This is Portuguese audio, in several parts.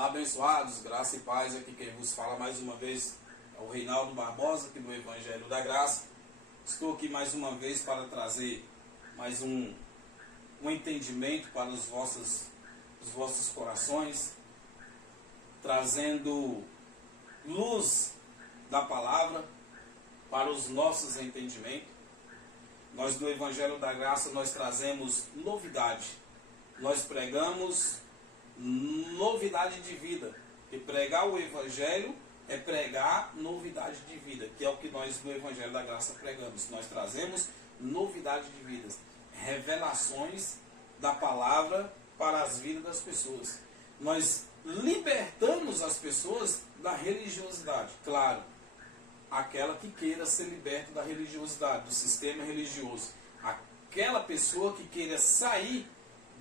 Olá, abençoados, graça e paz. Aqui quem vos fala mais uma vez é o Reinaldo Barbosa, aqui do Evangelho da Graça. Estou aqui mais uma vez para trazer mais um entendimento para os vossos corações, trazendo luz da palavra para os nossos entendimentos. Nós do Evangelho da Graça, nós trazemos novidade. Nós pregamos novidade de vida. E pregar o Evangelho é pregar novidade de vida, que é o que nós do Evangelho da Graça pregamos. Nós trazemos novidade de vidas, revelações da palavra para as vidas das pessoas. Nós libertamos as pessoas da religiosidade, claro, aquela que queira ser liberta da religiosidade, do sistema religioso, aquela pessoa que queira sair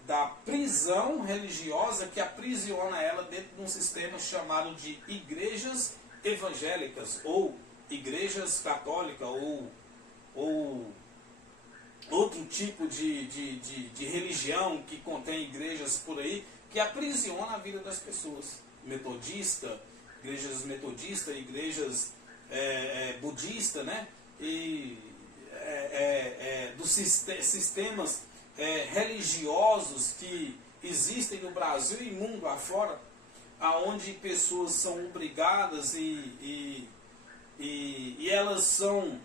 da prisão religiosa que aprisiona ela dentro de um sistema chamado de igrejas evangélicas, ou igrejas católicas, ou outro tipo de religião que contém igrejas por aí, que aprisiona a vida das pessoas. Igrejas metodistas, igrejas budistas, né? E dos sistemas religiosos que existem no Brasil e mundo afora, aonde pessoas são obrigadas e elas são,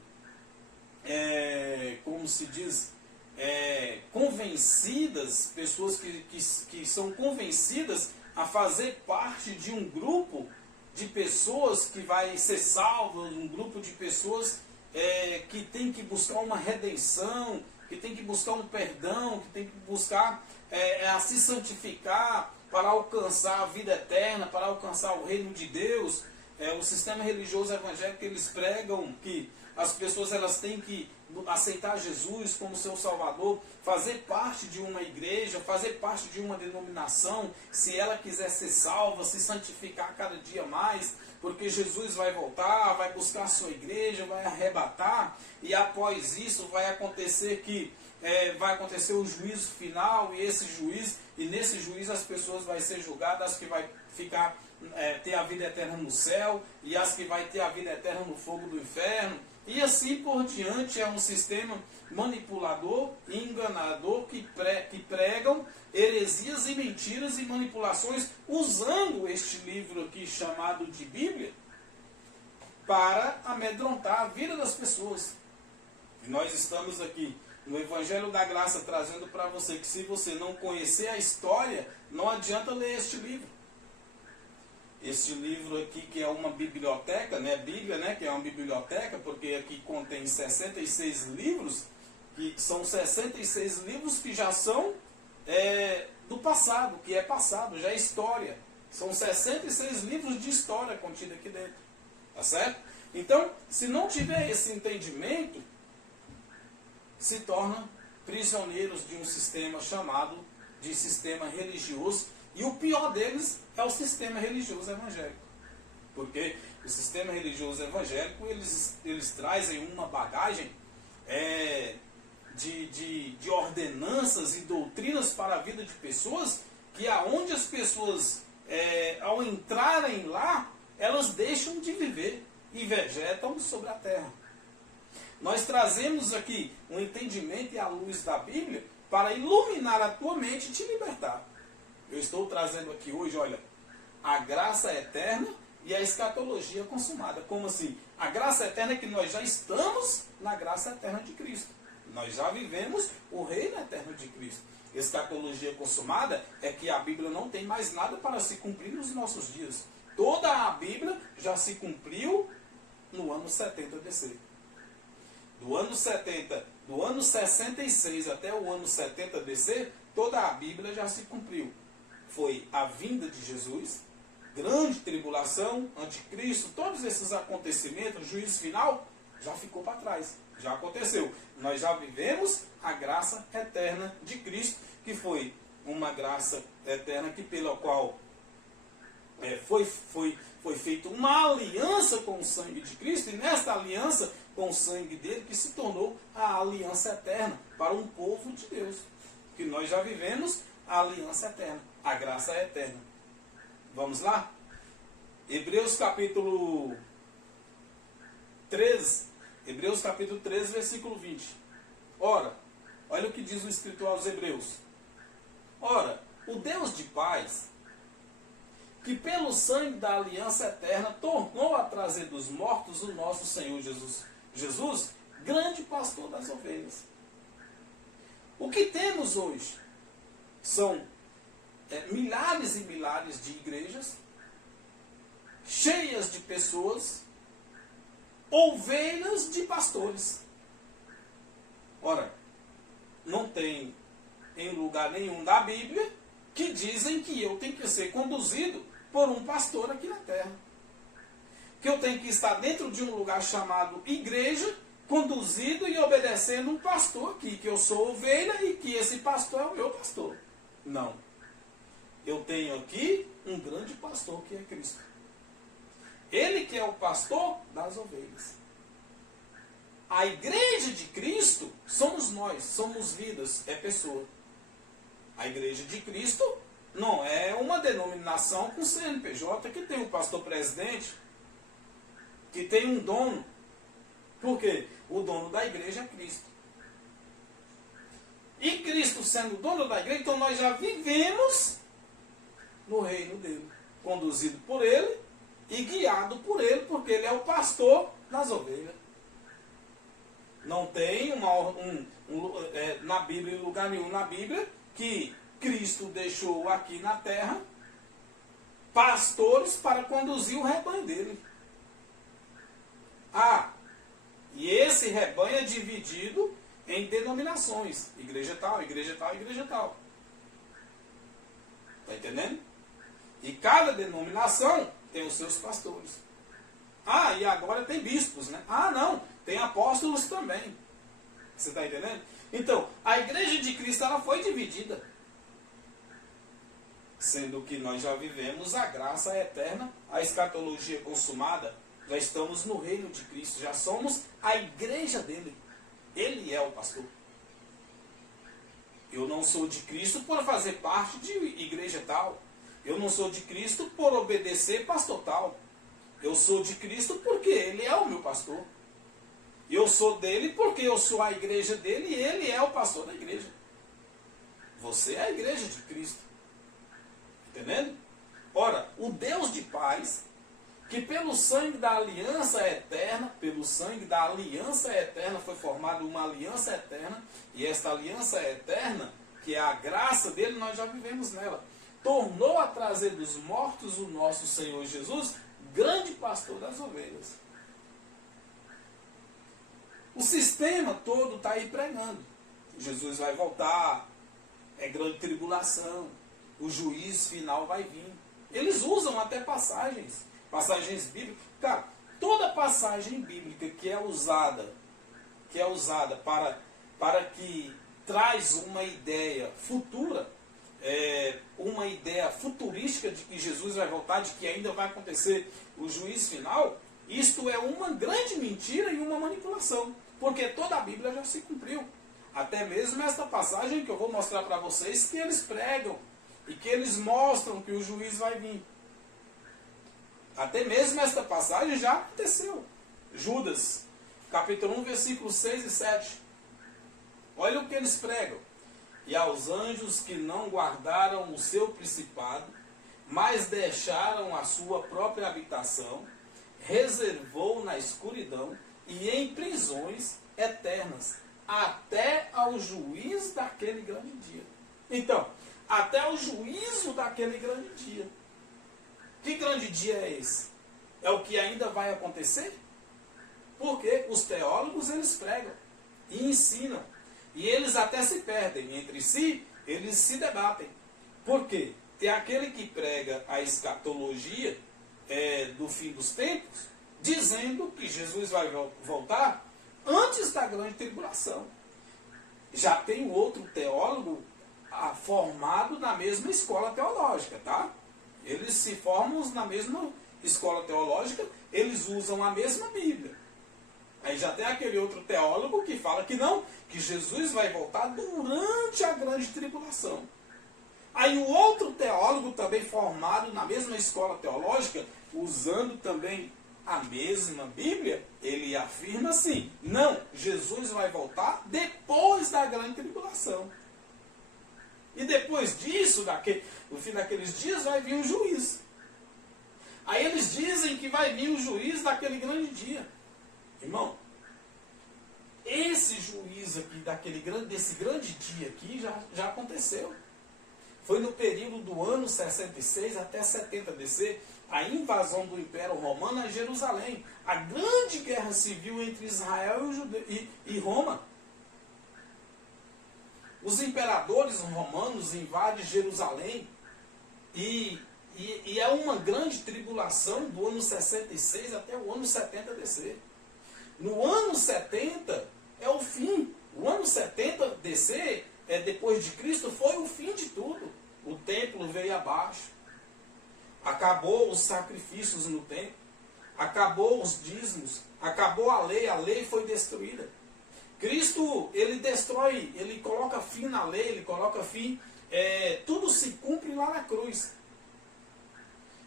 como se diz, convencidas, pessoas que são convencidas a fazer parte de um grupo de pessoas que vai ser salvo, um grupo de pessoas que tem que buscar uma redenção, que tem que buscar um perdão, que tem que buscar a se santificar para alcançar a vida eterna, para alcançar o reino de Deus. O sistema religioso evangélico, eles pregam que as pessoas elas têm que aceitar Jesus como seu Salvador, fazer parte de uma igreja, fazer parte de uma denominação, se ela quiser ser salva, se santificar cada dia mais, porque Jesus vai voltar, vai buscar a sua igreja, vai arrebatar, e após isso vai acontecer vai acontecer o juízo final, e nesse juízo as pessoas vão ser julgadas, as que vai ter a vida eterna no céu, e as que vai ter a vida eterna no fogo do inferno, e assim por diante. É um sistema manipulador e enganador que pregam heresias e mentiras e manipulações, usando este livro aqui chamado de Bíblia para amedrontar a vida das pessoas. E nós estamos aqui no Evangelho da Graça trazendo para você que, se você não conhecer a história, não adianta ler este livro. Este livro aqui, que é uma biblioteca, né? Bíblia, né? Que é uma biblioteca, porque aqui contém 66 livros, que são 66 livros que já são do passado, que é passado, já é história. São 66 livros de história contidos aqui dentro. Tá certo? Então, se não tiver esse entendimento, se tornam prisioneiros de um sistema chamado de sistema religioso. E o pior deles é o sistema religioso evangélico. Porque o sistema religioso evangélico, eles trazem uma bagagem de ordenanças e doutrinas para a vida de pessoas, que aonde as pessoas, ao entrarem lá, elas deixam de viver e vegetam sobre a terra. Nós trazemos aqui um entendimento e a luz da Bíblia para iluminar a tua mente e te libertar. Eu estou trazendo aqui hoje, olha, a graça eterna e a escatologia consumada. Como assim? A graça eterna é que nós já estamos na graça eterna de Cristo. Nós já vivemos o reino eterno de Cristo. Escatologia consumada é que a Bíblia não tem mais nada para se cumprir nos nossos dias. Toda a Bíblia já se cumpriu no ano 70 DC. Do ano 66 até o ano 70 DC, toda a Bíblia já se cumpriu. Foi a vinda de Jesus, grande tribulação, anticristo, todos esses acontecimentos, juízo final, já ficou para trás, já aconteceu. Nós já vivemos a graça eterna de Cristo, que foi uma graça eterna pela qual foi feita uma aliança com o sangue de Cristo, e nesta aliança com o sangue dele que se tornou a aliança eterna para um povo de Deus, que nós já vivemos a aliança eterna, a graça eterna. Vamos lá? Hebreus capítulo 13. Hebreus capítulo 13, versículo 20. Ora, olha o que diz o escritor aos Hebreus. Ora, o Deus de paz, que pelo sangue da aliança eterna tornou a trazer dos mortos o nosso Senhor Jesus, grande pastor das ovelhas. O que temos hoje são milhares e milhares de igrejas cheias de pessoas, ovelhas de pastores. Ora, não tem em lugar nenhum da Bíblia que dizem que eu tenho que ser conduzido por um pastor aqui na terra. Que eu tenho que estar dentro de um lugar chamado igreja, conduzido e obedecendo um pastor aqui, que eu sou ovelha e que esse pastor é o meu pastor. Não. Eu tenho aqui um grande pastor que é Cristo. Ele que é o pastor das ovelhas. A igreja de Cristo somos nós, somos vidas, é pessoa. A igreja de Cristo não é uma denominação com CNPJ que tem um pastor presidente, que tem um dono. Por quê? O dono da igreja é Cristo. E Cristo sendo o dono da igreja, então nós já vivemos no reino dele, conduzido por ele e guiado por ele, porque ele é o pastor das ovelhas. Não tem na Bíblia, em lugar nenhum na Bíblia, que Cristo deixou aqui na terra pastores para conduzir o rebanho dele. E esse rebanho é dividido em denominações. Igreja tal, igreja tal, igreja tal. Está entendendo? E cada denominação tem os seus pastores. E agora tem bispos, né? Não, tem apóstolos também. Você está entendendo? Então, a igreja de Cristo ela foi dividida. Sendo que nós já vivemos a graça eterna, a escatologia consumada, já estamos no reino de Cristo, já somos a igreja dele. Ele é o pastor. Eu não sou de Cristo por fazer parte de igreja tal. Eu não sou de Cristo por obedecer pastor tal. Eu sou de Cristo porque ele é o meu pastor. Eu sou dele porque eu sou a igreja dele e ele é o pastor da igreja. Você é a igreja de Cristo. Entendendo? Ora, o Deus de paz, que pelo sangue da aliança eterna, foi formada uma aliança eterna, e esta aliança eterna, que é a graça dele, nós já vivemos nela. Tornou a trazer dos mortos o nosso Senhor Jesus, grande pastor das ovelhas. O sistema todo está aí pregando. Jesus vai voltar, é grande tribulação, o juiz final vai vir. Eles usam até passagens bíblicas. Cara, toda passagem bíblica que é usada para que traz uma ideia futura, uma ideia futurística de que Jesus vai voltar, de que ainda vai acontecer o juiz final, isto é uma grande mentira e uma manipulação, porque toda a Bíblia já se cumpriu. Até mesmo esta passagem que eu vou mostrar para vocês, que eles pregam e que eles mostram que o juiz vai vir. Até mesmo esta passagem já aconteceu. Judas, capítulo 1, versículos 6 e 7. Olha o que eles pregam. E aos anjos que não guardaram o seu principado, mas deixaram a sua própria habitação, reservou na escuridão e em prisões eternas, até ao juízo daquele grande dia. Então, até o juízo daquele grande dia. Que grande dia é esse? É o que ainda vai acontecer? Porque os teólogos eles pregam e ensinam. E eles até se perdem entre si, eles se debatem. Por quê? Tem aquele que prega a escatologia do fim dos tempos, dizendo que Jesus vai voltar antes da grande tribulação. Já tem outro teólogo formado na mesma escola teológica, tá? Eles se formam na mesma escola teológica, eles usam a mesma Bíblia. Aí já tem aquele outro teólogo que fala que não, que Jesus vai voltar durante a grande tribulação. Aí o outro teólogo, também formado na mesma escola teológica, usando também a mesma Bíblia, ele afirma assim: não, Jesus vai voltar depois da grande tribulação. E depois disso, no fim daqueles dias, vai vir o juízo. Aí eles dizem que vai vir o juízo daquele grande dia. Irmão, esse juízo aqui, desse grande dia aqui, já aconteceu. Foi no período do ano 66 até 70 DC, a invasão do Império Romano a Jerusalém. A grande guerra civil entre Israel e Roma. Os imperadores romanos invadem Jerusalém e é uma grande tribulação do ano 66 até o ano 70 DC. No ano 70 é o fim. O ano 70 DC, depois de Cristo, foi o fim de tudo. O templo veio abaixo. Acabou os sacrifícios no templo. Acabou os dízimos. Acabou a lei foi destruída. Cristo, ele destrói, ele coloca fim na lei, ele coloca fim, tudo se cumpre lá na cruz.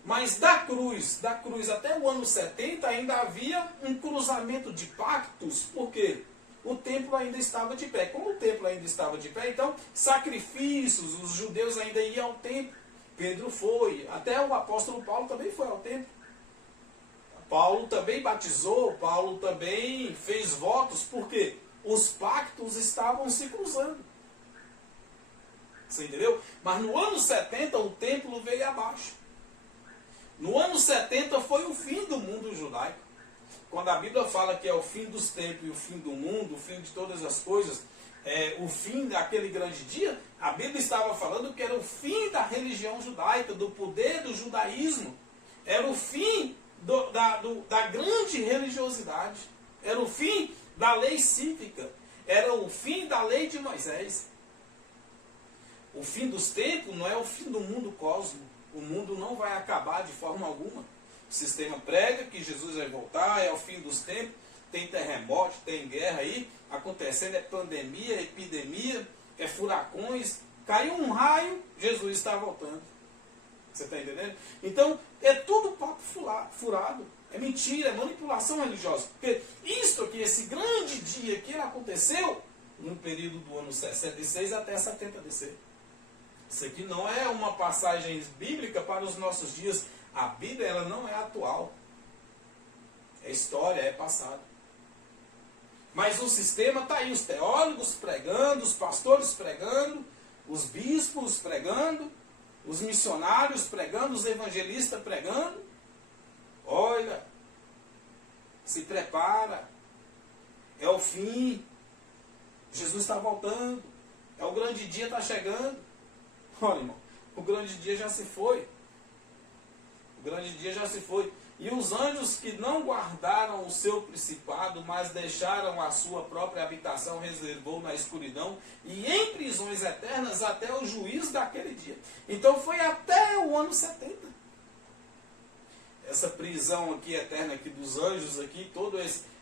Mas da cruz até o ano 70 ainda havia um cruzamento de pactos, porque o templo ainda estava de pé. Como o templo ainda estava de pé, então sacrifícios, os judeus ainda iam ao templo. Pedro foi, até o apóstolo Paulo também foi ao templo. Paulo também batizou, Paulo também fez votos, porque os pactos estavam se cruzando. Você entendeu? Mas no ano 70 o templo veio abaixo. No ano 70 foi o fim do mundo judaico. Quando a Bíblia fala que é o fim dos tempos e o fim do mundo, o fim de todas as coisas, o fim daquele grande dia, a Bíblia estava falando que era o fim da religião judaica, do poder do judaísmo. Era o fim da grande religiosidade. Era o fim da lei cívica. Era o fim da lei de Moisés. O fim dos tempos não é o fim do mundo cósmico. O mundo não vai acabar de forma alguma. O sistema prega que Jesus vai voltar, é o fim dos tempos. Tem terremoto, tem guerra aí acontecendo, é pandemia, epidemia, é furacões. Caiu um raio, Jesus está voltando. Você está entendendo? Então, é tudo papo furado. É mentira, é manipulação religiosa. Porque isto aqui, esse grande dia que aconteceu no período do ano 66 até 70 DC. Isso aqui não é uma passagem bíblica para os nossos dias. A Bíblia, ela não é atual. É história, é passado. Mas o sistema está aí, os teólogos pregando, os pastores pregando, os bispos pregando, os missionários pregando, os evangelistas pregando. Olha, se prepara, é o fim, Jesus está voltando, é o grande dia está chegando. Olha, irmão, o grande dia já se foi. O grande dia já se foi. E os anjos que não guardaram o seu principado, mas deixaram a sua própria habitação, reservou na escuridão e em prisões eternas até o juízo daquele dia. Então foi até o ano 70. Essa prisão aqui eterna aqui dos anjos, aqui, todo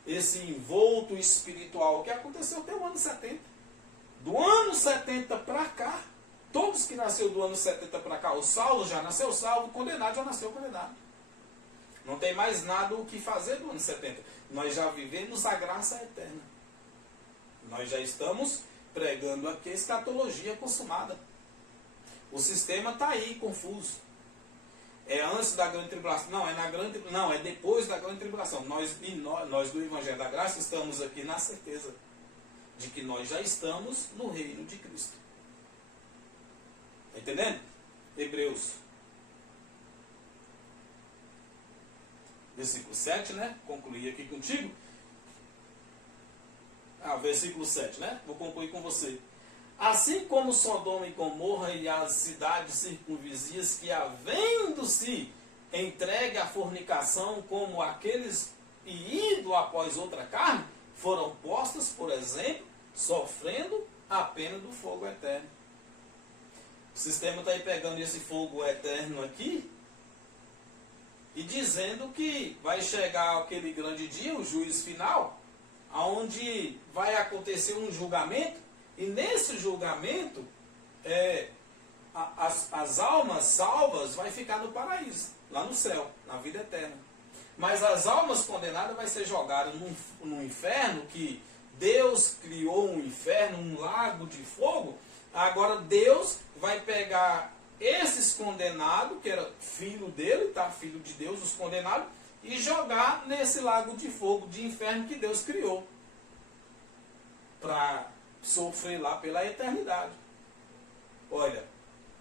esse envolto espiritual que aconteceu até o ano 70. Do ano 70 para cá, todos que nasceram do ano 70 para cá, o salvo já nasceu salvo, o condenado já nasceu condenado. Não tem mais nada o que fazer do ano 70. Nós já vivemos a graça eterna. Nós já estamos pregando aqui a escatologia consumada. O sistema está aí, confuso. É antes da grande tribulação. Não, é depois da grande tribulação. Nós do Evangelho da Graça estamos aqui na certeza de que nós já estamos no reino de Cristo. Está entendendo? Hebreus. Versículo 7, né? Concluir aqui contigo. Versículo 7, né? Vou concluir com você. Assim como Sodoma e Gomorra e as cidades circunvizinhas que, havendo-se entregue à fornicação como aqueles e indo após outra carne, foram postas, por exemplo, sofrendo a pena do fogo eterno. O sistema está aí pegando esse fogo eterno aqui e dizendo que vai chegar aquele grande dia, o juízo final, onde vai acontecer um julgamento, e nesse julgamento as almas salvas vai ficar no paraíso, lá no céu, na vida eterna. Mas as almas condenadas vai ser jogadas no inferno, que Deus criou um inferno, um lago de fogo. Agora Deus vai pegar esses condenados, que era filho dele, tá? Filho de Deus, os condenados, e jogar nesse lago de fogo, de inferno que Deus criou, para sofrer lá pela eternidade. Olha,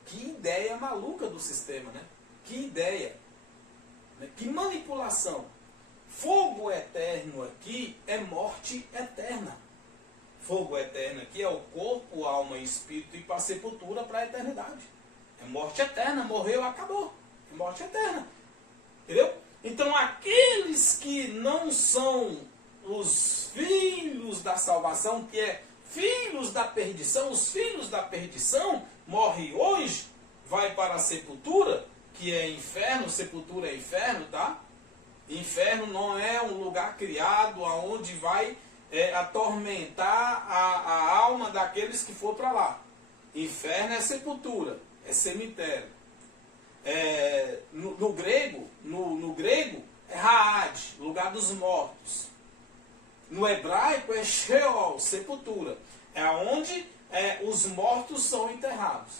que ideia maluca do sistema, né? Que ideia, né? Que manipulação. Fogo eterno aqui é morte eterna. Fogo eterno aqui é o corpo, alma, espírito e para a sepultura, para a eternidade. É morte eterna, morreu, acabou. É morte eterna. Entendeu? Então aqueles que não são os filhos da salvação, que é filhos da perdição, os filhos da perdição morrem hoje, vai para a sepultura, que é inferno, sepultura é inferno, tá? Inferno não é um lugar criado aonde vai atormentar a alma daqueles que for para lá. Inferno é sepultura, é cemitério. No grego é Haad, lugar dos mortos. No hebraico é Sheol, sepultura. É onde os mortos são enterrados.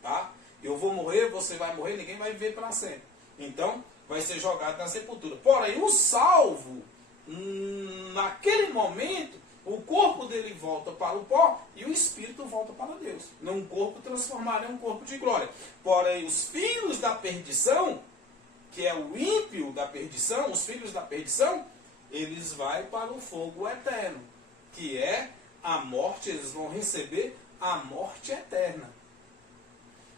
Tá? Eu vou morrer, você vai morrer, ninguém vai viver para sempre. Então, vai ser jogado na sepultura. Porém, o salvo, naquele momento, o corpo dele volta para o pó e o espírito volta para Deus. Num corpo transformado em um corpo de glória. Porém, os filhos da perdição, que é o ímpio da perdição, os filhos da perdição, eles vão para o fogo eterno, que é a morte, eles vão receber a morte eterna.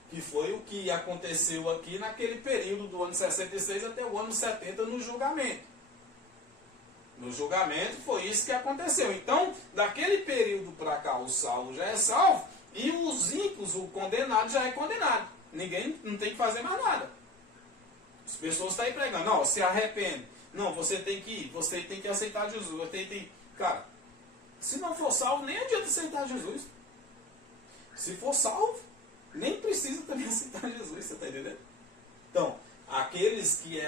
Que foi o que aconteceu aqui naquele período do ano 66 até o ano 70 no julgamento. No julgamento foi isso que aconteceu. Então, daquele período para cá, o salvo já é salvo e os ímpios, o condenado, já é condenado. Ninguém não tem que fazer mais nada. As pessoas estão aí pregando, não, se arrepende. Não, você tem que ir, você tem que aceitar Jesus. Você tem que... Cara, se não for salvo, nem adianta aceitar Jesus. Se for salvo, nem precisa também aceitar Jesus, você está entendendo? Então, aqueles que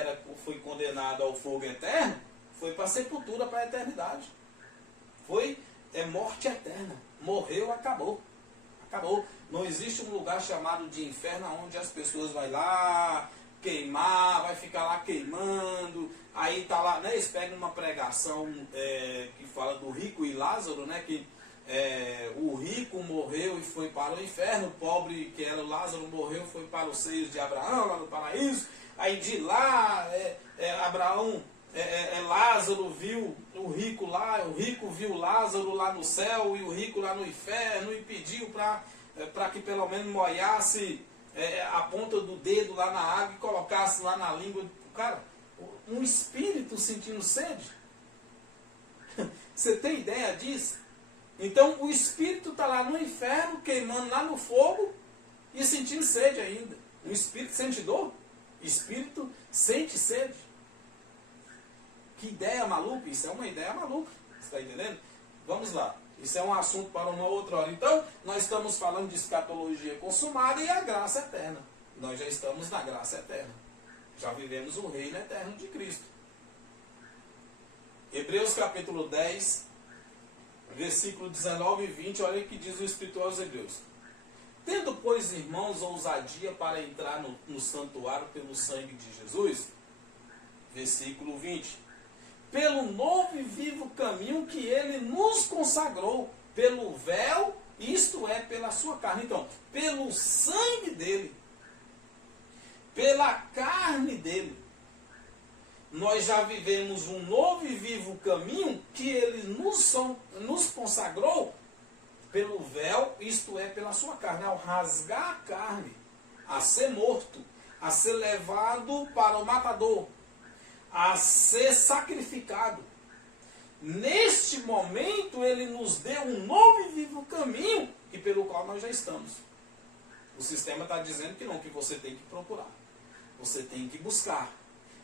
foi condenado ao fogo eterno, foi para a sepultura, para a eternidade. É morte eterna. Morreu, acabou. Acabou. Não existe um lugar chamado de inferno onde as pessoas vão lá queimar, vai ficar lá queimando. Aí tá lá, né, eles pegam uma pregação que fala do rico e Lázaro, né, que o rico morreu e foi para o inferno, o pobre, que era o Lázaro, morreu e foi para os seios de Abraão, lá no paraíso. Aí de lá, Abraão, Lázaro viu o rico lá, o rico viu Lázaro lá no céu e o rico lá no inferno e pediu para que pelo menos molhasse a ponta do dedo lá na água e colocasse lá na língua. Cara, um espírito sentindo sede. Você tem ideia disso? Então o espírito está lá no inferno, queimando lá no fogo e sentindo sede ainda. Um espírito sente dor? Espírito sente sede. Que ideia maluca? Isso é uma ideia maluca. Você está entendendo? Vamos lá. Isso é um assunto para uma outra hora. Então, nós estamos falando de escatologia consumada e a graça eterna. Nós já estamos na graça eterna. Já vivemos o reino eterno de Cristo. Hebreus capítulo 10, versículo 19 e 20, olha o que diz o escritor aos Hebreus. Tendo, pois, irmãos, ousadia para entrar no santuário pelo sangue de Jesus, versículo 20, pelo novo e vivo caminho que ele nos consagrou, pelo véu, isto é, pela sua carne. Então, pelo sangue dele, pela carne dele, nós já vivemos um novo e vivo caminho que ele nos consagrou pelo véu, isto é, pela sua carne, ao rasgar a carne, a ser morto, a ser levado para o matador, a ser sacrificado. Neste momento, ele nos deu um novo e vivo caminho, e pelo qual nós já estamos. O sistema está dizendo que não, que você tem que procurar. Você tem que buscar.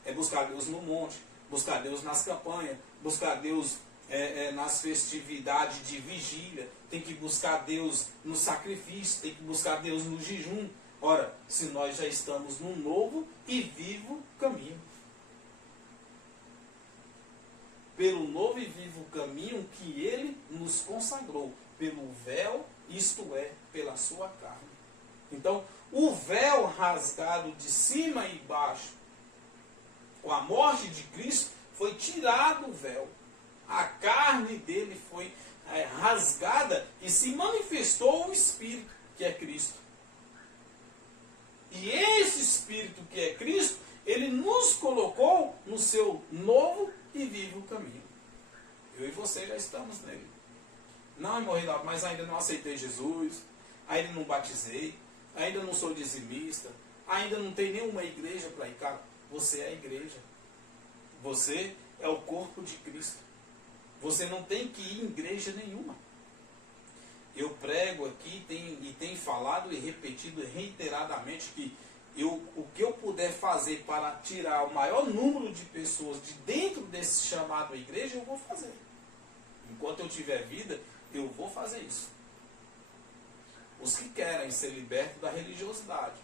É buscar Deus no monte, buscar Deus nas campanhas, buscar Deus nas festividades de vigília, tem que buscar Deus no sacrifício, tem que buscar Deus no jejum. Ora, se nós já estamos num novo e vivo caminho. Pelo novo e vivo caminho que ele nos consagrou, pelo véu, isto é, pela sua carne. Então, o véu rasgado de cima e baixo, com a morte de Cristo, foi tirado o véu. A carne dele foi rasgada e se manifestou o Espírito, que é Cristo. E esse Espírito que é Cristo, ele nos colocou no seu novo e vivo caminho. Eu e você já estamos nele. Não é morrer, mas ainda não aceitei Jesus, ainda não batizei, ainda não sou dizimista, ainda não tem nenhuma igreja para ir. Cara, você é a igreja. Você é o corpo de Cristo. Você não tem que ir em igreja nenhuma. Eu prego aqui e tenho falado e repetido reiteradamente que o que eu puder fazer para tirar o maior número de pessoas de dentro desse chamado à igreja, eu vou fazer. Enquanto eu tiver vida, eu vou fazer isso. Os que querem ser libertos da religiosidade,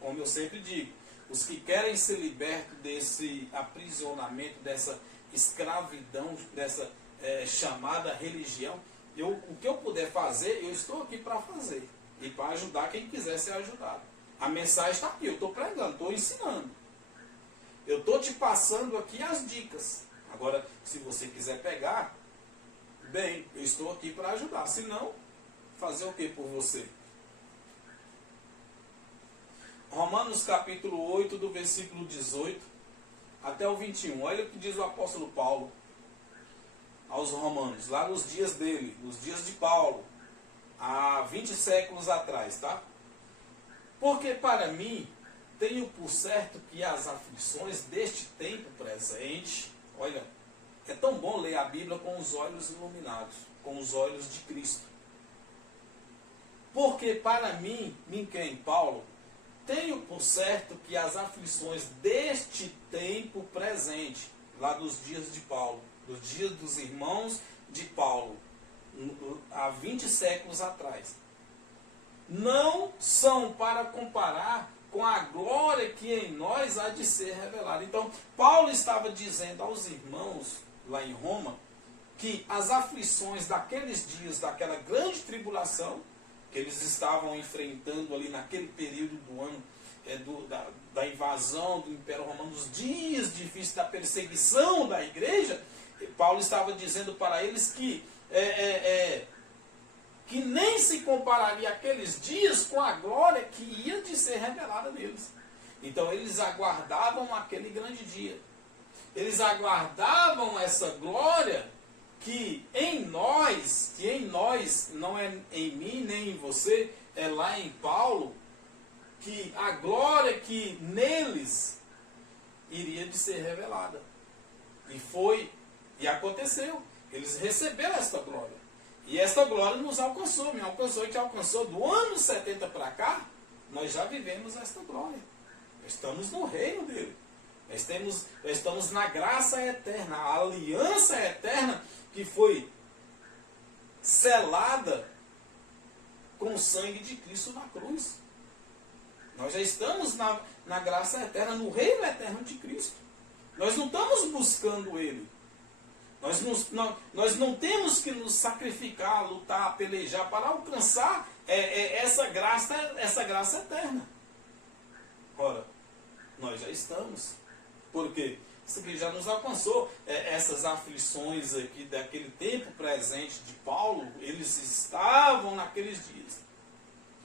como eu sempre digo, os que querem ser libertos desse aprisionamento, dessa escravidão, dessa chamada religião, o que eu puder fazer, eu estou aqui para fazer. E para ajudar quem quiser ser ajudado. A mensagem está aqui, eu estou pregando, estou ensinando. Eu estou te passando aqui as dicas. Agora, se você quiser pegar, bem, eu estou aqui para ajudar. Se não, fazer o que por você? Romanos capítulo 8, do versículo 18 até o 21. Olha o que diz o apóstolo Paulo aos romanos, lá nos dias dele, nos dias de Paulo, há 20 séculos atrás, tá? Porque para mim, tenho por certo que as aflições deste tempo presente, olha, é tão bom ler a Bíblia com os olhos iluminados, com os olhos de Cristo. Porque para mim quem? Paulo, tenho por certo que as aflições deste tempo presente, lá dos dias de Paulo, dos dias dos irmãos de Paulo, há 20 séculos atrás, não são para comparar com a glória que em nós há de ser revelada. Então, Paulo estava dizendo aos irmãos lá em Roma que as aflições daqueles dias, daquela grande tribulação que eles estavam enfrentando ali naquele período do ano da invasão do Império Romano, os dias difíceis da perseguição da igreja, Paulo estava dizendo para eles que nem se compararia aqueles dias com a glória que ia de ser revelada neles. Então eles aguardavam aquele grande dia. Eles aguardavam essa glória que em nós, não é em mim nem em você, é lá em Paulo, que a glória que neles iria de ser revelada. E foi, e aconteceu. Eles receberam esta glória. E esta glória nos alcançou, me alcançou e te alcançou. Do ano 70 para cá, nós já vivemos esta glória. Estamos no reino dele. Estamos na graça eterna, a aliança eterna que foi selada com o sangue de Cristo na cruz. Nós já estamos na graça eterna, no reino eterno de Cristo. Nós não estamos buscando Ele. Nós não temos que nos sacrificar, lutar, pelejar para alcançar essa graça eterna. Ora, nós já estamos. Por quê? Isso aqui já nos alcançou. Essas aflições aqui daquele tempo presente de Paulo, eles estavam naqueles dias.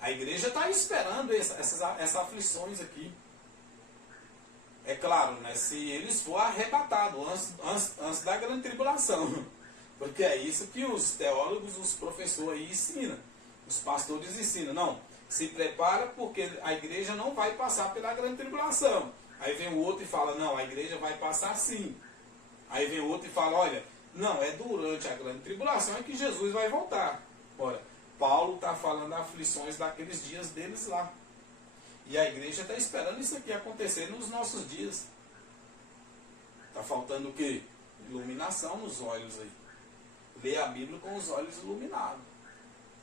A igreja está esperando essas aflições aqui. É claro, né, se eles for arrebatados antes da grande tribulação. Porque é isso que os teólogos, os professores aí ensinam. Os pastores ensinam. Não, se prepara porque a igreja não vai passar pela grande tribulação. Aí vem o outro e fala, não, a igreja vai passar sim. Aí vem o outro e fala, olha, não, é durante a grande tribulação é que Jesus vai voltar. Ora, Paulo está falando das aflições daqueles dias deles lá. E a igreja está esperando isso aqui acontecer nos nossos dias. Está faltando o quê? Iluminação nos olhos aí. Ler a Bíblia com os olhos iluminados.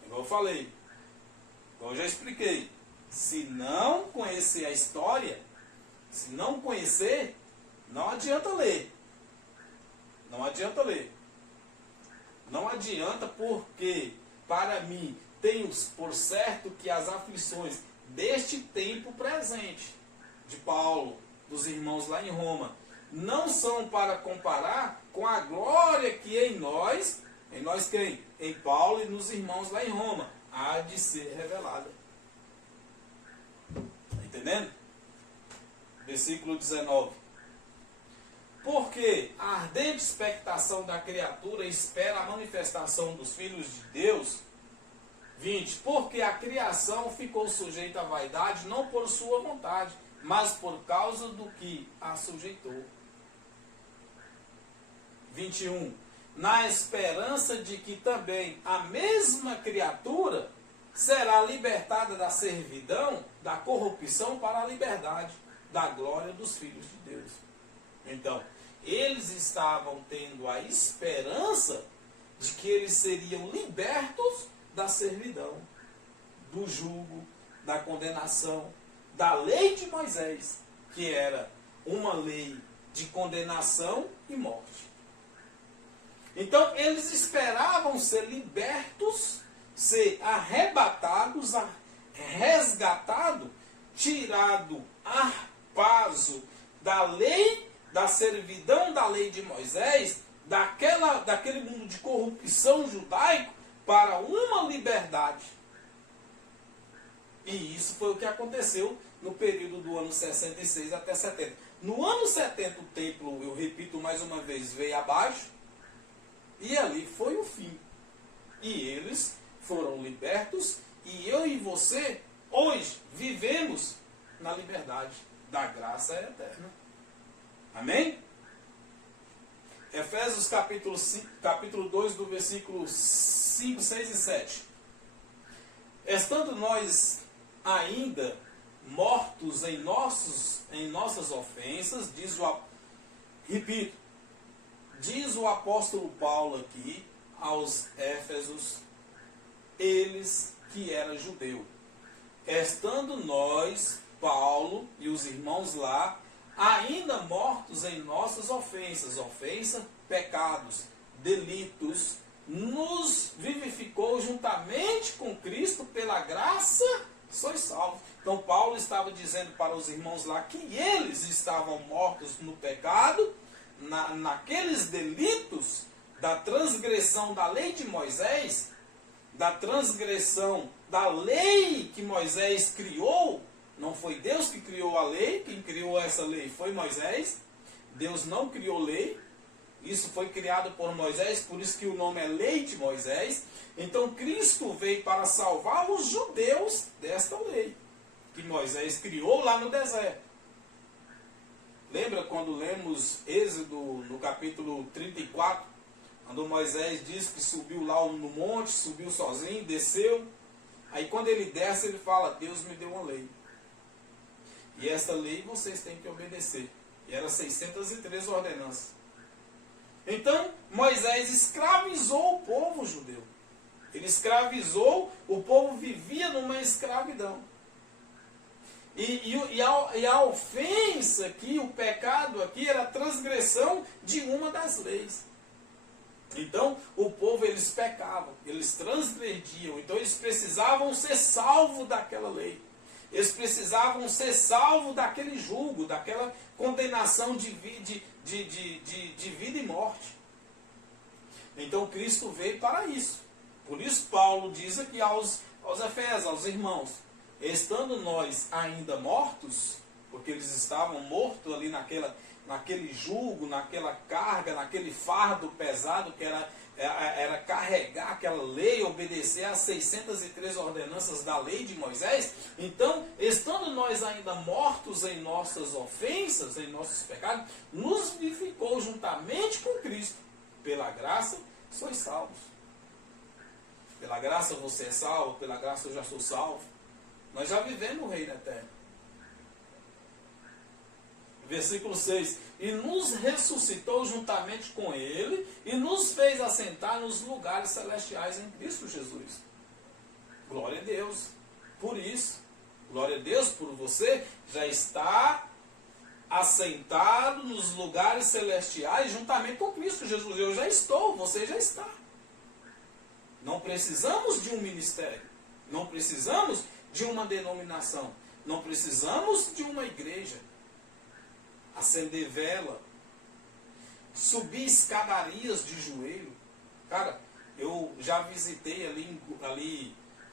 Igual eu falei. Igual eu já expliquei. Se não conhecer a história, se não conhecer, não adianta ler. Não adianta ler. Não adianta, porque para mim tenho por certo que as aflições deste tempo presente de Paulo, dos irmãos lá em Roma, não são para comparar com a glória que em nós quem? Em Paulo e nos irmãos lá em Roma, há de ser revelada. Está entendendo? Versículo 19. Porque a ardente expectação da criatura espera a manifestação dos filhos de Deus. 20. Porque a criação ficou sujeita à vaidade, não por sua vontade, mas por causa do que a sujeitou. 21. Na esperança de que também a mesma criatura será libertada da servidão, da corrupção para a liberdade, da glória dos filhos de Deus. Então, eles estavam tendo a esperança de que eles seriam libertos da servidão, do jugo, da condenação, da lei de Moisés, que era uma lei de condenação e morte. Então, eles esperavam ser libertos, ser arrebatados, resgatados, tirado a paso da lei, da servidão da lei de Moisés, daquele mundo de corrupção judaico, para uma liberdade. E isso foi o que aconteceu no período do ano 66 até 70. No ano 70, o templo, eu repito mais uma vez, veio abaixo, e ali foi o fim. E eles foram libertos, e eu e você, hoje, vivemos na liberdade da graça eterna. Amém? Efésios capítulo 2, do versículo 5, 6 e 7. Estando nós ainda mortos em nossas ofensas, diz o apóstolo Paulo aqui aos Éfesos, eles que eram judeu. Estando nós, Paulo e os irmãos lá, ainda mortos em nossas ofensas, pecados, delitos, nos vivificou juntamente com Cristo, pela graça sois salvos. Então Paulo estava dizendo para os irmãos lá que eles estavam mortos no pecado, naqueles delitos da transgressão da lei de Moisés, da transgressão da lei que Moisés criou. Não foi Deus que criou a lei, quem criou essa lei foi Moisés. Deus não criou lei, isso foi criado por Moisés, por isso que o nome é lei de Moisés. Então Cristo veio para salvar os judeus desta lei, que Moisés criou lá no deserto. Lembra quando lemos Êxodo no capítulo 34, quando Moisés diz que subiu lá no monte, subiu sozinho, desceu. Aí quando ele desce, ele fala, Deus me deu uma lei. E esta lei vocês têm que obedecer. E eram 603 ordenanças. Então, Moisés escravizou o povo judeu. Ele escravizou, o povo vivia numa escravidão. E a ofensa aqui, o pecado aqui, era a transgressão de uma das leis. Então, o povo, eles pecavam, eles transgrediam. Então, eles precisavam ser salvos daquela lei. Eles precisavam ser salvos daquele jugo, daquela condenação de vida e morte. Então Cristo veio para isso. Por isso Paulo diz aqui aos Efésios, aos irmãos, estando nós ainda mortos, porque eles estavam mortos ali naquele jugo, naquela carga, naquele fardo pesado que era carregar aquela lei, obedecer às 603 ordenanças da lei de Moisés. Então, estando nós ainda mortos em nossas ofensas, em nossos pecados, nos vivificou juntamente com Cristo. Pela graça, sois salvos. Pela graça você é salvo, pela graça eu já sou salvo. Nós já vivemos o reino eterno. Versículo 6. E nos ressuscitou juntamente com Ele e nos fez assentar nos lugares celestiais em Cristo Jesus. Glória a Deus. Por isso, glória a Deus por você, já está assentado nos lugares celestiais juntamente com Cristo Jesus. Eu já estou, você já está. Não precisamos de um ministério, não precisamos de uma denominação, não precisamos de uma igreja. Acender vela, subir escadarias de joelho. Cara, eu já visitei ali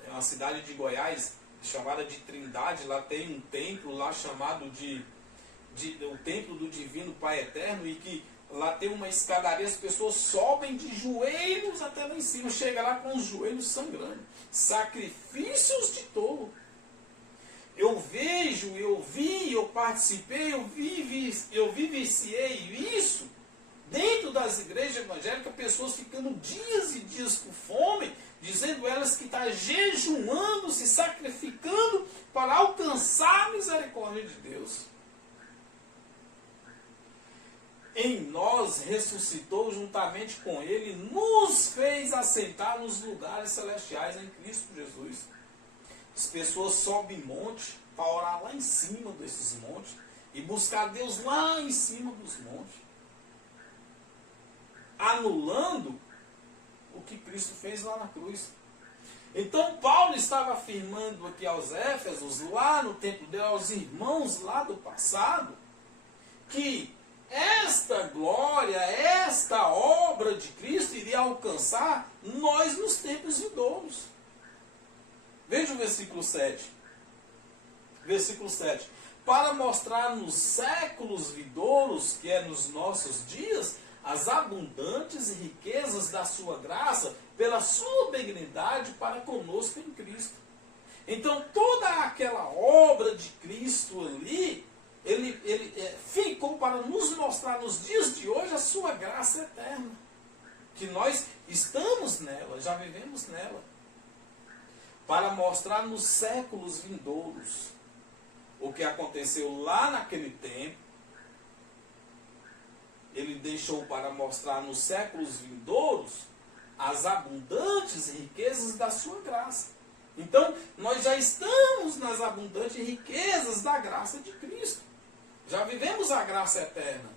uma cidade de Goiás, chamada de Trindade. Lá tem um templo lá chamado o Templo do Divino Pai Eterno, e que lá tem uma escadaria, as pessoas sobem de joelhos até lá em cima, chega lá com os joelhos sangrando. Sacrifícios de tolo. Eu vejo, eu vi, eu participei, eu vivenciei isso dentro das igrejas evangélicas, pessoas ficando dias e dias com fome, dizendo elas que estão jejuando, se sacrificando para alcançar a misericórdia de Deus. Em nós ressuscitou juntamente com Ele, nos fez assentar nos lugares celestiais em Cristo Jesus. As pessoas sobem monte para orar lá em cima desses montes e buscar Deus lá em cima dos montes, anulando o que Cristo fez lá na cruz. Então Paulo estava afirmando aqui aos Éfesos, lá no templo dele, aos irmãos lá do passado, que esta glória, esta obra de Cristo iria alcançar nós nos tempos vindouros. Veja o versículo 7. Versículo 7. Para mostrar nos séculos vindouros, que é nos nossos dias, as abundantes riquezas da sua graça, pela sua benignidade para conosco em Cristo. Então toda aquela obra de Cristo ali, ele ficou para nos mostrar nos dias de hoje a sua graça eterna. Que nós estamos nela, já vivemos nela. Para mostrar nos séculos vindouros o que aconteceu lá naquele tempo. Ele deixou para mostrar nos séculos vindouros as abundantes riquezas da sua graça. Então, nós já estamos nas abundantes riquezas da graça de Cristo. Já vivemos a graça eterna.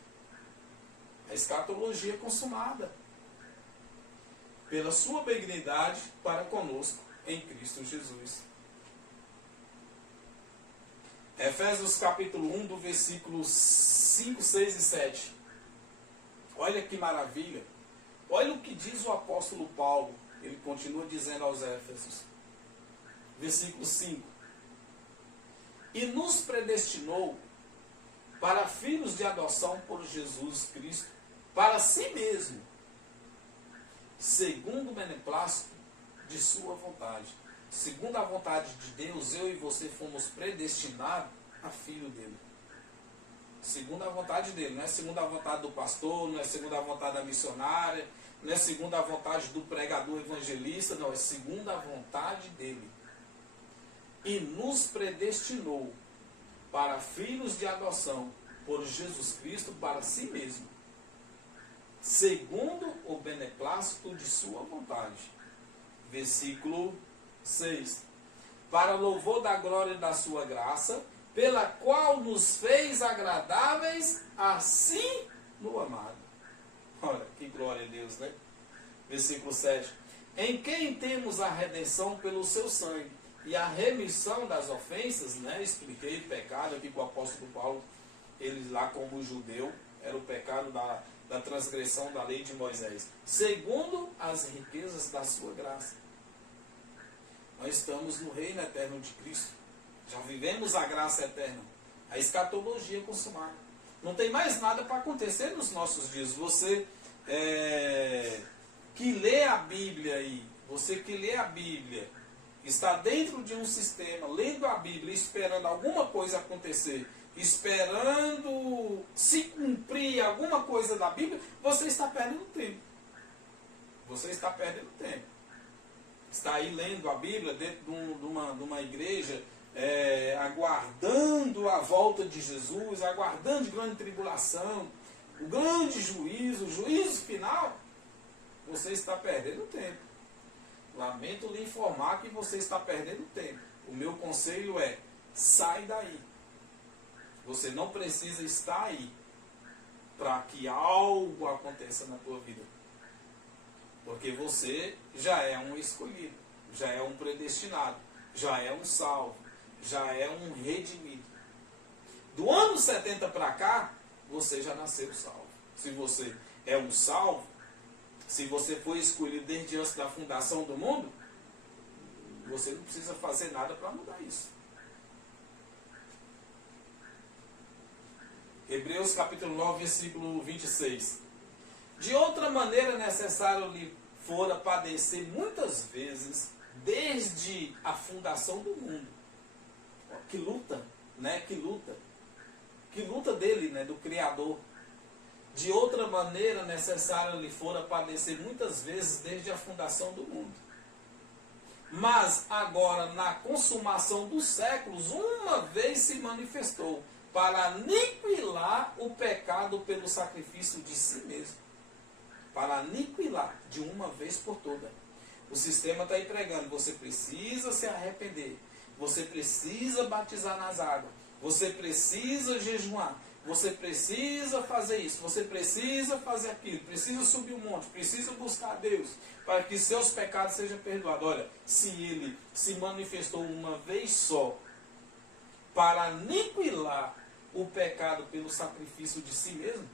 A escatologia consumada. Pela sua benignidade para conosco em Cristo Jesus. Efésios capítulo 1, do versículos 5, 6 e 7. Olha que maravilha. Olha o que diz o apóstolo Paulo. Ele continua dizendo aos Éfesos. Versículo 5. E nos predestinou para filhos de adoção por Jesus Cristo, para si mesmo, segundo o beneplácito de sua vontade. Segundo a vontade de Deus, eu e você fomos predestinados a filho dele. Segundo a vontade dele, não é segundo a vontade do pastor, não é segundo a vontade da missionária, não é segundo a vontade do pregador evangelista, não, é segundo a vontade dele. E nos predestinou para filhos de adoção por Jesus Cristo para si mesmo, segundo o beneplácito de sua vontade. Versículo 6. Para louvor da glória da sua graça, pela qual nos fez agradáveis assim no amado. Olha, que glória a Deus, né? Versículo 7. Em quem temos a redenção pelo seu sangue e a remissão das ofensas, né? Expliquei o pecado aqui com o apóstolo Paulo. Ele lá como judeu, era o pecado da transgressão da lei de Moisés. Segundo as riquezas da sua graça. Nós estamos no reino eterno de Cristo. Já vivemos a graça eterna. A escatologia consumada. Não tem mais nada para acontecer nos nossos dias. Você que lê a Bíblia aí, você que lê a Bíblia, está dentro de um sistema, lendo a Bíblia, esperando alguma coisa acontecer, esperando se cumprir alguma coisa da Bíblia, você está perdendo tempo. Você está perdendo tempo. Está aí lendo a Bíblia dentro de uma igreja, aguardando a volta de Jesus, aguardando grande tribulação, o grande juízo, o juízo final. Você está perdendo tempo. Lamento lhe informar que você está perdendo tempo. O meu conselho é: sai daí. Você não precisa estar aí para que algo aconteça na tua vida. Porque você já é um escolhido, já é um predestinado, já é um salvo, já é um redimido. Do ano 70 para cá, você já nasceu salvo. Se você é um salvo, se você foi escolhido desde antes da fundação do mundo, você não precisa fazer nada para mudar isso. Hebreus capítulo 9, versículo 26. De outra maneira necessário lhe fora padecer muitas vezes desde a fundação do mundo. Que luta, né? Que luta. Que luta dele, né? Do Criador. De outra maneira necessário lhe fora padecer muitas vezes desde a fundação do mundo. Mas agora, na consumação dos séculos, uma vez se manifestou para aniquilar o pecado pelo sacrifício de si mesmo. Para aniquilar de uma vez por toda. O sistema está aí pregando, você precisa se arrepender, você precisa batizar nas águas, você precisa jejuar, você precisa fazer isso, você precisa fazer aquilo, precisa subir um monte, precisa buscar a Deus, para que seus pecados sejam perdoados. Olha, se ele se manifestou uma vez só, para aniquilar o pecado pelo sacrifício de si mesmo,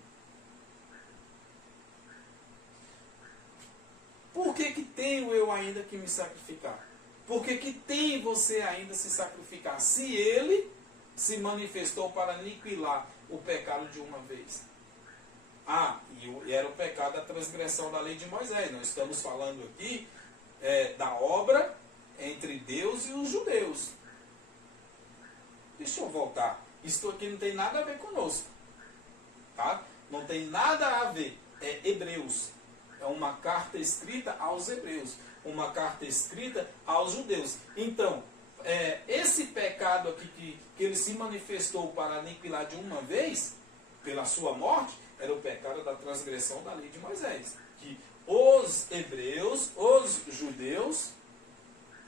por que tenho eu ainda que me sacrificar? Por que tem você ainda se sacrificar? Se ele se manifestou para aniquilar o pecado de uma vez. E era o pecado da transgressão da lei de Moisés. Nós estamos falando aqui da obra entre Deus e os judeus. Deixa eu voltar. Isso aqui não tem nada a ver conosco. Tá? Não tem nada a ver. É Hebreus. É uma carta escrita aos hebreus. Uma carta escrita aos judeus. Então, esse pecado aqui que ele se manifestou para aniquilar de uma vez, pela sua morte, era o pecado da transgressão da lei de Moisés. Que os hebreus, os judeus,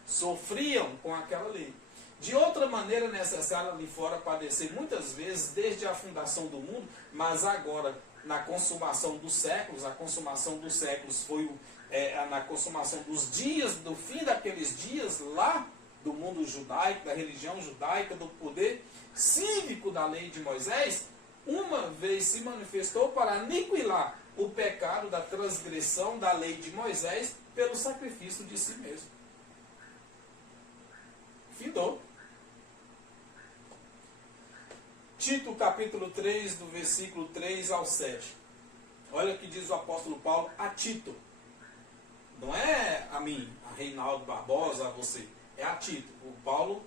sofriam com aquela lei. De outra maneira necessária lhe fora padecer muitas vezes desde a fundação do mundo, mas agora, na consumação dos séculos, a consumação dos séculos foi na consumação dos dias, do fim daqueles dias lá do mundo judaico, da religião judaica, do poder cívico da lei de Moisés, uma vez se manifestou para aniquilar o pecado da transgressão da lei de Moisés pelo sacrifício de si mesmo. Findou. Tito capítulo 3, do versículo 3 ao 7. Olha o que diz o apóstolo Paulo a Tito. Não é a mim, a Reinaldo Barbosa, a você. É a Tito. O Paulo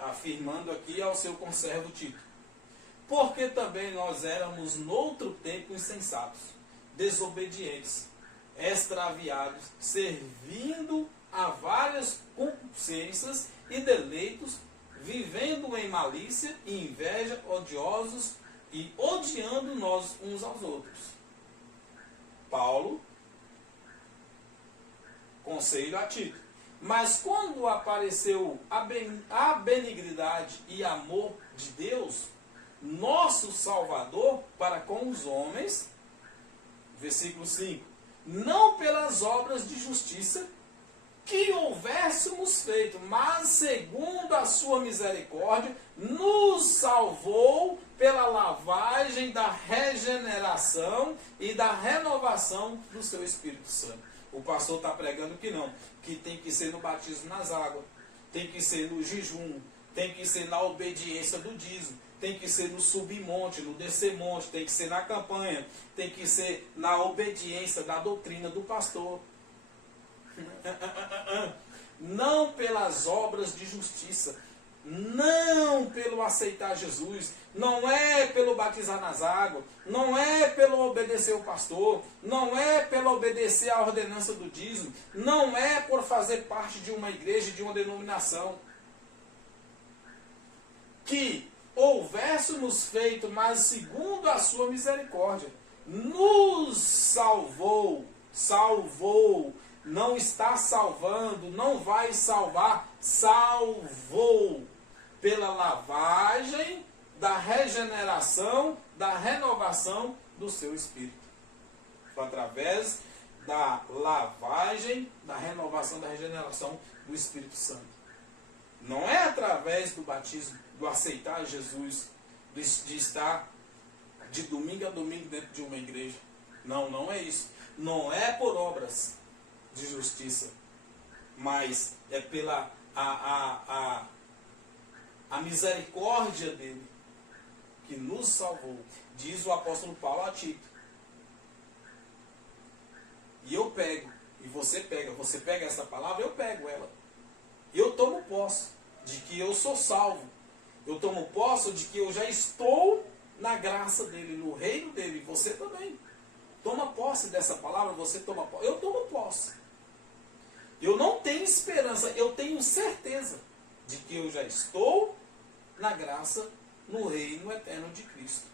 afirmando aqui ao seu conservo Tito. Porque também nós éramos noutro tempo insensatos, desobedientes, extraviados, servindo a várias concupiscências e deleitos, vivendo em malícia e inveja, odiosos e odiando nós uns aos outros. Paulo, conselho a Tito. Mas quando apareceu a benignidade e amor de Deus, nosso Salvador, para com os homens, versículo 5, não pelas obras de justiça que houvéssemos feito, mas segundo a sua misericórdia, nos salvou pela lavagem da regeneração e da renovação do seu Espírito Santo. O pastor está pregando que não, que tem que ser no batismo nas águas, tem que ser no jejum, tem que ser na obediência do dízimo, tem que ser no subir monte, no descer monte, tem que ser na campanha, tem que ser na obediência da doutrina do pastor. Não pelas obras de justiça, não pelo aceitar Jesus, não é pelo batizar nas águas, não é pelo obedecer o pastor, não é pelo obedecer a ordenança do dízimo, não é por fazer parte de uma igreja, de uma denominação, que houvéssemos feito, mas segundo a sua misericórdia, nos salvou, não está salvando, não vai salvar, salvou pela lavagem da regeneração, da renovação do seu espírito. Foi através da lavagem, da renovação, da regeneração do Espírito Santo. Não é através do batismo, do aceitar Jesus, de estar de domingo a domingo dentro de uma igreja. Não, não é isso. Não é por obras de justiça, mas é pela a misericórdia dele que nos salvou. Diz o apóstolo Paulo a Tito. E eu pego, e você pega essa palavra, eu pego ela. Eu tomo posse de que eu sou salvo. Eu tomo posse de que eu já estou na graça dele, no reino dele. Você também. Toma posse dessa palavra, você toma posse. Eu tomo posse. Eu não tenho esperança, eu tenho certeza de que eu já estou na graça, no reino eterno de Cristo.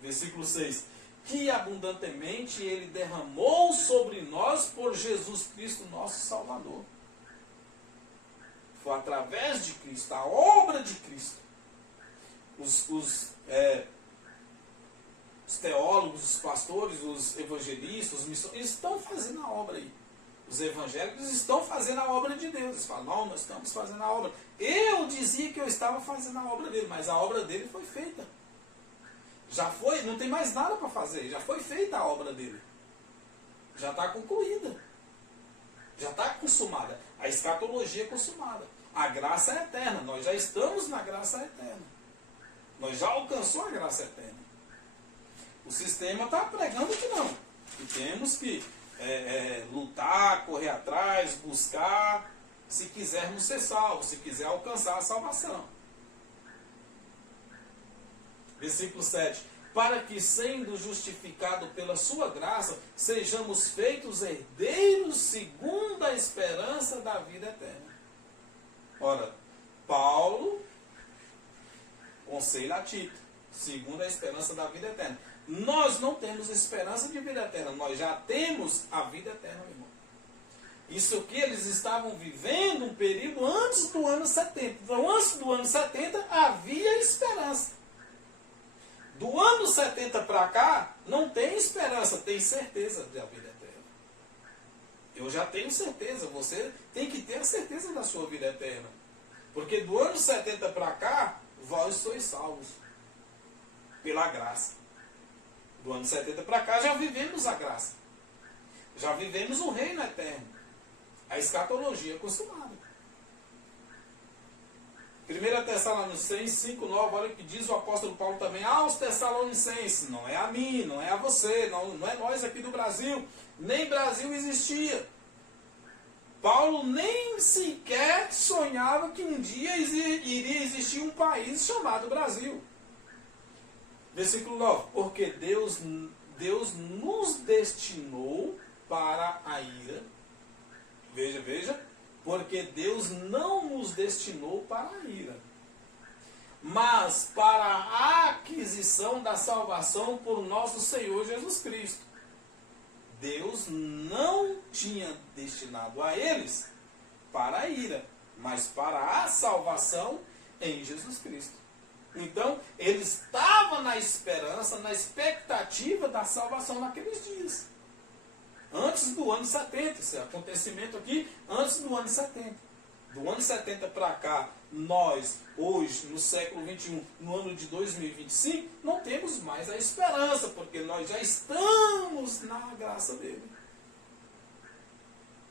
Versículo 6. Que abundantemente Ele derramou sobre nós por Jesus Cristo, nosso Salvador. Foi através de Cristo, a obra de Cristo. Os teólogos, os pastores, os evangelistas, os missionários estão fazendo a obra aí. Os evangélicos estão fazendo a obra de Deus. Eles falam, não, nós estamos fazendo a obra. Eu dizia que eu estava fazendo a obra dele, mas a obra dele foi feita. Já foi, não tem mais nada para fazer. Já foi feita a obra dele. Já está concluída. Já está consumada. A escatologia é consumada. A graça é eterna. Nós já estamos na graça eterna. Nós já alcançamos a graça eterna. O sistema está pregando que não. Que temos que lutar, correr atrás, buscar, se quisermos ser salvos, se quiser alcançar a salvação. Versículo 7. Para que, sendo justificado pela sua graça, sejamos feitos herdeiros segundo a esperança da vida eterna. Ora, Paulo conselha a Tito, segundo a esperança da vida eterna. Nós não temos esperança de vida eterna, nós já temos a vida eterna, meu irmão. Isso que eles estavam vivendo um período antes do ano 70. Então, antes do ano 70, havia esperança. Do ano 70 para cá, não tem esperança, tem certeza da vida eterna. Eu já tenho certeza, você tem que ter a certeza da sua vida eterna. Porque do ano 70 para cá, vós sois salvos. Pela graça. Do ano 70 para cá, já vivemos a graça. Já vivemos o reino eterno. A escatologia consumada. 1 Tessalonicenses 5,9, olha o que diz o apóstolo Paulo também aos Tessalonicenses. Não é a mim, não é a você, não é nós aqui do Brasil. Nem Brasil existia. Paulo nem sequer sonhava que um dia iria existir um país chamado Brasil. Versículo 9. Porque Deus nos destinou para a ira. Veja. Porque Deus não nos destinou para a ira, mas para a aquisição da salvação por nosso Senhor Jesus Cristo. Deus não tinha destinado a eles para a ira, mas para a salvação em Jesus Cristo. Então, ele estava na esperança, na expectativa da salvação naqueles dias. Antes do ano 70, esse acontecimento aqui, antes do ano 70. Do ano 70 para cá, nós, hoje, no século 21, no ano de 2025, não temos mais a esperança, porque nós já estamos na graça dele.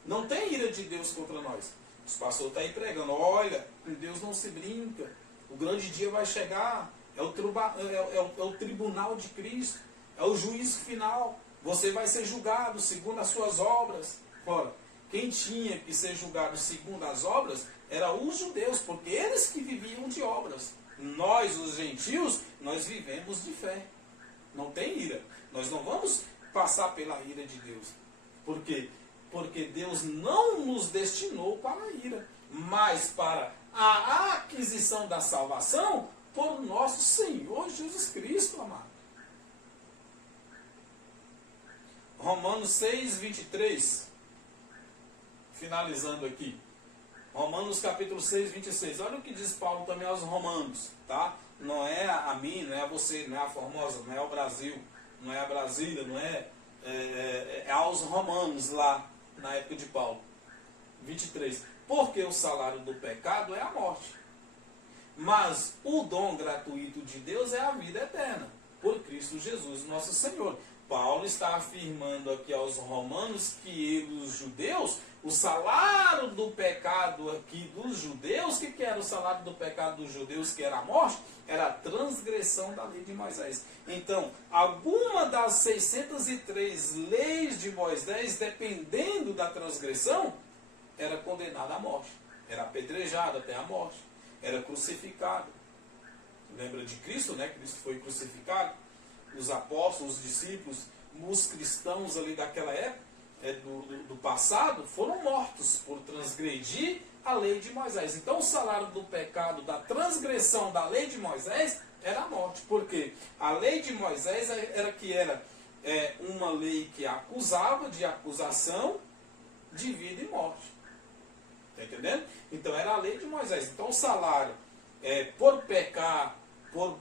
Não tem ira de Deus contra nós. O pastor está aí pregando, olha, com Deus não se brinca, o grande dia vai chegar, é o tribunal de Cristo, é o juízo final. Você vai ser julgado segundo as suas obras. Ora, quem tinha que ser julgado segundo as obras era os judeus, porque eles que viviam de obras. Nós, os gentios, nós vivemos de fé. Não tem ira. Nós não vamos passar pela ira de Deus. Por quê? Porque Deus não nos destinou para a ira, mas para a aquisição da salvação por nosso Senhor Jesus Cristo, amado. Romanos 6, 23. Finalizando aqui. Romanos capítulo 6, 26. Olha o que diz Paulo também aos romanos, tá? Não é a mim, não é a você, não é a Formosa, não é o Brasil, não é a Brasília, não é, é aos romanos lá, na época de Paulo. 23. Porque o salário do pecado é a morte. Mas o dom gratuito de Deus é a vida eterna, por Cristo Jesus, nosso Senhor. Paulo está afirmando aqui aos romanos que eles, os judeus, o salário do pecado aqui dos judeus, o que era o salário do pecado dos judeus, que era a morte? Era a transgressão da lei de Moisés. Então, alguma das 603 leis de Moisés, dependendo da transgressão, era condenada à morte. Era apedrejado até a morte. Era crucificado. Lembra de Cristo, né? Cristo foi crucificado. Os apóstolos, os discípulos, os cristãos ali daquela época, do passado, foram mortos por transgredir a lei de Moisés. Então o salário do pecado, da transgressão da lei de Moisés, era a morte. Por quê? A lei de Moisés era uma lei que acusava de acusação de vida e morte. Está entendendo? Então era a lei de Moisés. Então o salário, por pecar, por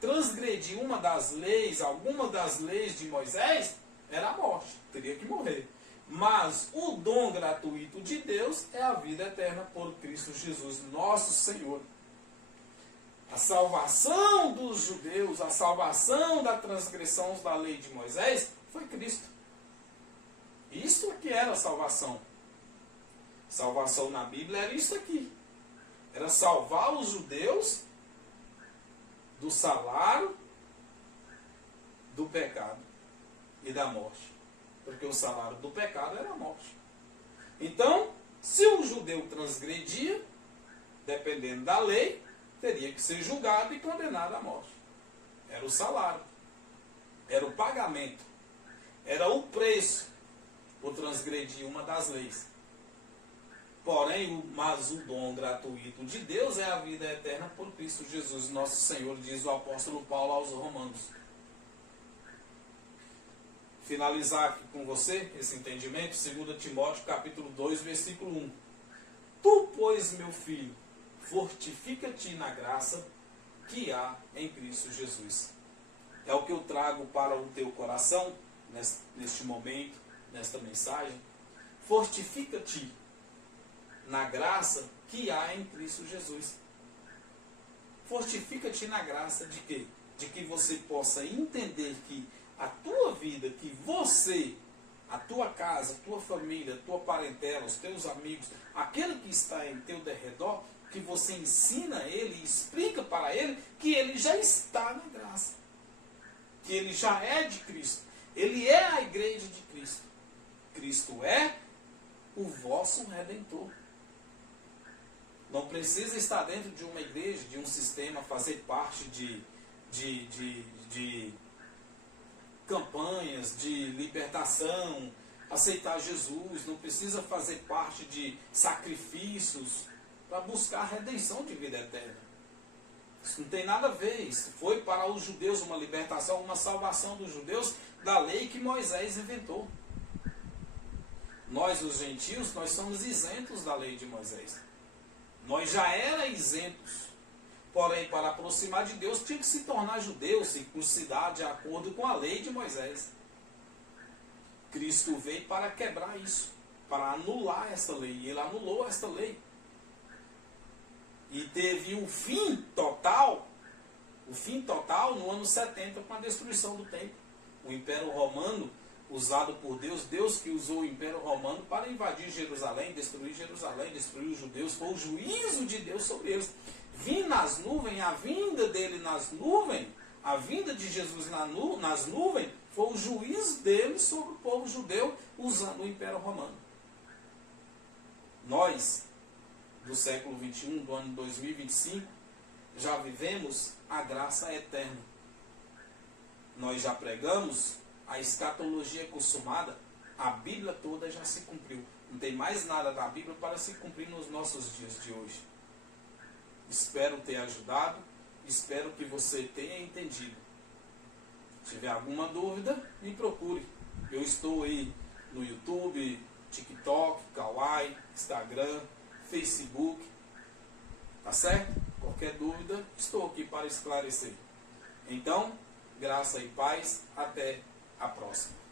transgredir uma das leis, alguma das leis de Moisés, era a morte. Teria que morrer. Mas o dom gratuito de Deus é a vida eterna por Cristo Jesus, nosso Senhor. A salvação dos judeus, a salvação da transgressão da lei de Moisés, foi Cristo. Isso que era a salvação. Salvação na Bíblia era isso aqui. Era salvar os judeus do salário do pecado e da morte. Porque o salário do pecado era a morte. Então, se o judeu transgredia, dependendo da lei, teria que ser julgado e condenado à morte. Era o salário. Era o pagamento. Era o preço por transgredir uma das leis. Porém, mas o dom gratuito de Deus é a vida eterna por Cristo Jesus, nosso Senhor, diz o apóstolo Paulo aos Romanos. Finalizar aqui com você esse entendimento, 2 Timóteo capítulo 2, versículo 1. Tu, pois, meu filho, fortifica-te na graça que há em Cristo Jesus. É o que eu trago para o teu coração, neste momento, nesta mensagem. Fortifica-te na graça que há em Cristo Jesus. Fortifica-te na graça de quê? De que você possa entender que a tua vida, que você, a tua casa, a tua família, a tua parentela, os teus amigos, aquele que está em teu derredor, que você ensina ele e explica para ele que ele já está na graça. Que ele já é de Cristo. Ele é a igreja de Cristo. Cristo é o vosso Redentor. Não precisa estar dentro de uma igreja, de um sistema, fazer parte de campanhas de libertação, aceitar Jesus, não precisa fazer parte de sacrifícios para buscar a redenção de vida eterna. Isso não tem nada a ver. Isso foi para os judeus uma libertação, uma salvação dos judeus da lei que Moisés inventou. Nós, os gentios, nós somos isentos da lei de Moisés. Nós já éramos isentos. Porém, para aproximar de Deus, tinha que se tornar judeu, circuncidar de acordo com a lei de Moisés. Cristo veio para quebrar isso, para anular essa lei. E ele anulou esta lei. E teve o fim total no ano 70, com a destruição do templo. O Império Romano, usado por Deus, Deus que usou o Império Romano para invadir Jerusalém, destruir os judeus, foi o juízo de Deus sobre eles. Vim nas nuvens, a vinda dele nas nuvens, a vinda de Jesus nas nuvens, foi o juízo dele sobre o povo judeu usando o Império Romano. Nós, do século 21, do ano 2025, já vivemos a graça eterna. Nós já pregamos a escatologia consumada, a Bíblia toda já se cumpriu. Não tem mais nada da Bíblia para se cumprir nos nossos dias de hoje. Espero ter ajudado, espero que você tenha entendido. Se tiver alguma dúvida, me procure. Eu estou aí no YouTube, TikTok, Kawaii, Instagram, Facebook. Tá certo? Qualquer dúvida, estou aqui para esclarecer. Então, graça e paz, até a próxima.